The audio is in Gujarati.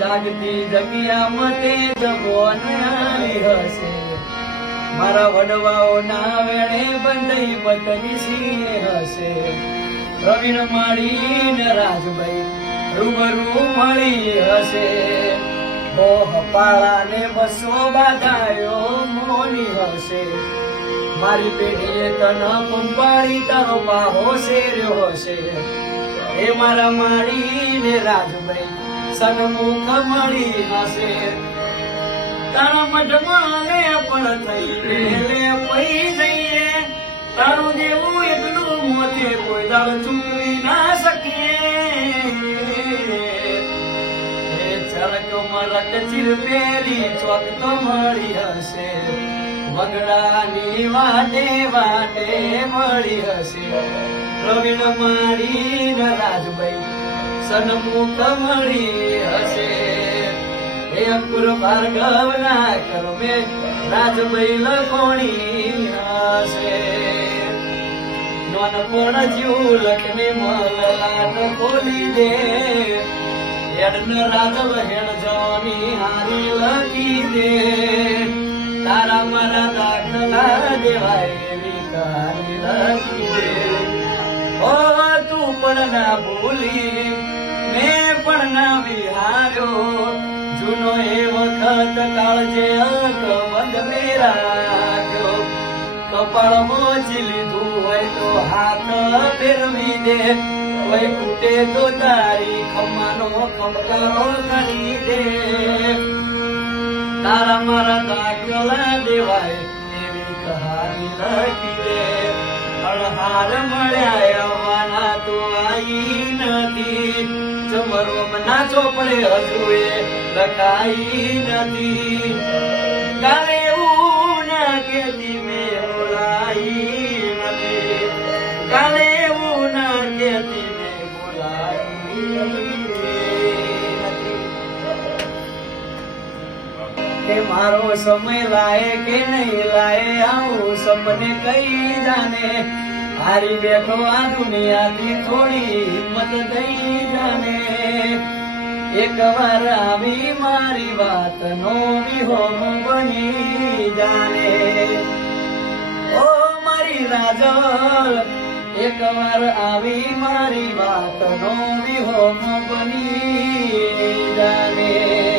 જાગતી જગ્યામાં તે જગવાની હશે મારા વડવાઓના વેણે બંધઈ પતની સિંહ હશે પ્રવીણ માળી ને રાજભાઈ રૂબરૂ મળી હશે પાળા ને બસો બાધાયો મોની હશે મારી પેઢીએ તન પંપાળી તારો પાહો શેર્યો હશે એ મારા માળી ને રાજભાઈ સન્મુખ મળી હશે તારા મઢમાલે પણ થઈ લે પઈ જઈએ તારું જેવું એકલું મોતે કોઈ દાળ ચૂકવી ના શકીએ ચરક મરક ચીર પેરી ચોક તો મળી હશે વગડાની વાટે વાટે મળી હશે પ્રવીણ માળી ને રાજભાઈ સન્મુખ મળી હશે એ અંકુર ભાર્ગવ ના કર્મે રાજભાઈ લખોણી હશે નોનપણ જીવ લખને મલલાટ ખોલી દે હેડ રાધવ હેડ જવાની હારી લખી દે તારા મારા દાખલા દેવાય એવી કહાની લખી દે ઓ તું પણ ના ભૂલી મેં પણ ના વિહાર્યો જૂનો એ વખત કાળજે બંધ મેરાજો કપાળ મોચી લીધું હોય તો હાથ ફેરવી દે કોઈ કૂટે તો તારી ખમ્માનો ખમકારો કરી દે તારા મારા દાખલા દેવાય એવી કહાની લખી દે અણહાર મળ્યા આવવાના તો આઈ નથી ચમરો નાચો પડે હજુ એ લખાઈ નથી કાલે એવું ના કેતી મેં બોલાઈ નથી કાલે એવું ના કેતી મારો સમય લાય કે નહીં લાય આવું સપને કઈ જાને હારી બેઠો આ દુનિયાથી થોડી હિંમત દઈ જાને એક વાર આવી મારી વાત નો વિહોમ બની જાને ઓ મારી રાજલ એક વાર આવી મારી વાત નો વિહોમ બની જાને